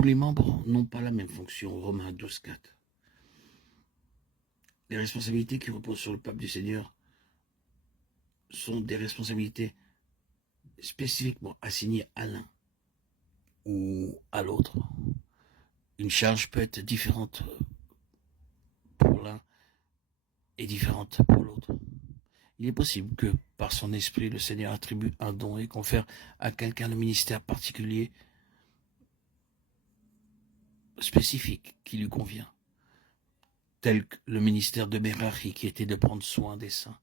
Tous les membres n'ont pas la même fonction. Romains 12,4. Les responsabilités qui reposent sur le peuple du Seigneur sont des responsabilités spécifiquement assignées à l'un ou à l'autre. Une charge peut être différente pour l'un et différente pour l'autre. Il est possible que, par son esprit, le Seigneur attribue un don et confère à quelqu'un le ministère particulier, spécifique, qui lui convient, tel que le ministère de Merari, qui était de prendre soin des saints,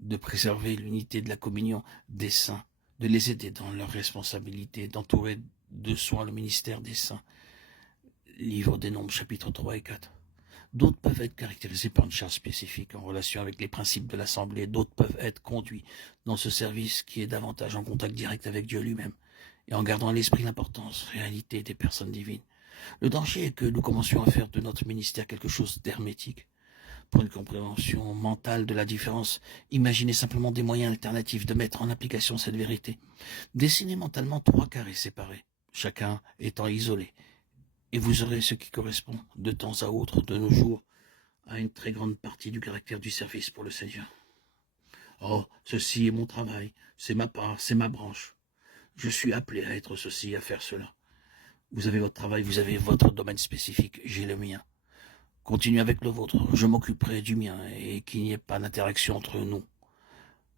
de préserver l'unité de la communion des saints, de les aider dans leur responsabilité, d'entourer de soins le ministère des saints. Livre des Nombres, chapitres 3 et 4. D'autres peuvent être caractérisés par une charge spécifique en relation avec les principes de l'Assemblée. D'autres peuvent être conduits dans ce service qui est davantage en contact direct avec Dieu lui-même et en gardant à l'esprit l'importance, réalité des personnes divines. Le danger est que nous commencions à faire de notre ministère quelque chose d'hermétique. Pour une compréhension mentale de la différence, imaginez simplement des moyens alternatifs de mettre en application cette vérité. Dessinez mentalement 3 carrés séparés, chacun étant isolé. Et vous aurez ce qui correspond, de temps à autre, de nos jours, à une très grande partie du caractère du service pour le Seigneur. Oh, ceci est mon travail, c'est ma part, c'est ma branche. Je suis appelé à être ceci, à faire cela. Vous avez votre travail, vous avez votre domaine spécifique, j'ai le mien. Continuez avec le vôtre, je m'occuperai du mien et qu'il n'y ait pas d'interaction entre nous.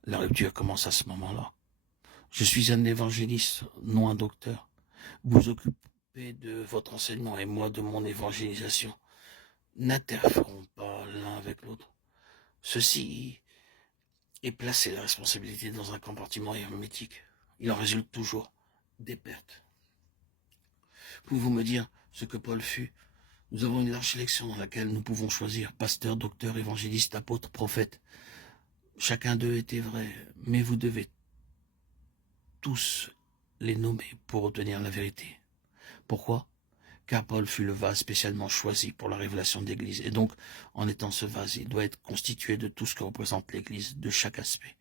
La rupture commence à ce moment-là. Je suis un évangéliste, non un docteur. Vous occupez de votre enseignement et moi de mon évangélisation. N'interférons pas l'un avec l'autre. Ceci est placer la responsabilité dans un compartiment hermétique. Il en résulte toujours des pertes. Pouvez-vous me dire ce que Paul fut? Nous avons une large sélection dans laquelle nous pouvons choisir pasteur, docteur, évangéliste, apôtre, prophète. Chacun d'eux était vrai, mais vous devez tous les nommer pour obtenir la vérité. Pourquoi? Car Paul fut le vase spécialement choisi pour la révélation de l'Église. Et donc, en étant ce vase, il doit être constitué de tout ce que représente l'Église, de chaque aspect.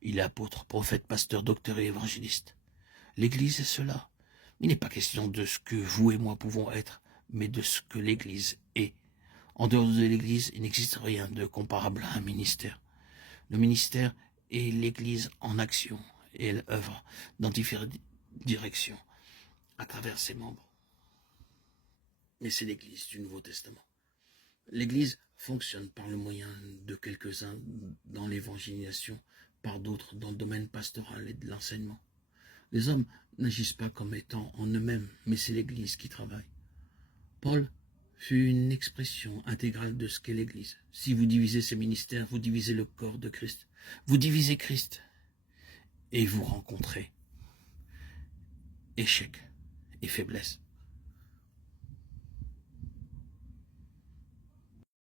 Il est apôtre, prophète, pasteur, docteur et évangéliste. L'Église est cela. Il n'est pas question de ce que vous et moi pouvons être, mais de ce que l'Église est. En dehors de l'Église, il n'existe rien de comparable à un ministère. Le ministère est l'Église en action, et elle œuvre dans différentes directions, à travers ses membres. Mais c'est l'Église du Nouveau Testament. L'Église fonctionne par le moyen de quelques-uns dans l'évangélisation, par d'autres dans le domaine pastoral et de l'enseignement. Les hommes n'agissent pas comme étant en eux-mêmes, mais c'est l'Église qui travaille. Paul fut une expression intégrale de ce qu'est l'Église. Si vous divisez ces ministères, vous divisez le corps de Christ. Vous divisez Christ et vous rencontrez échec et faiblesse.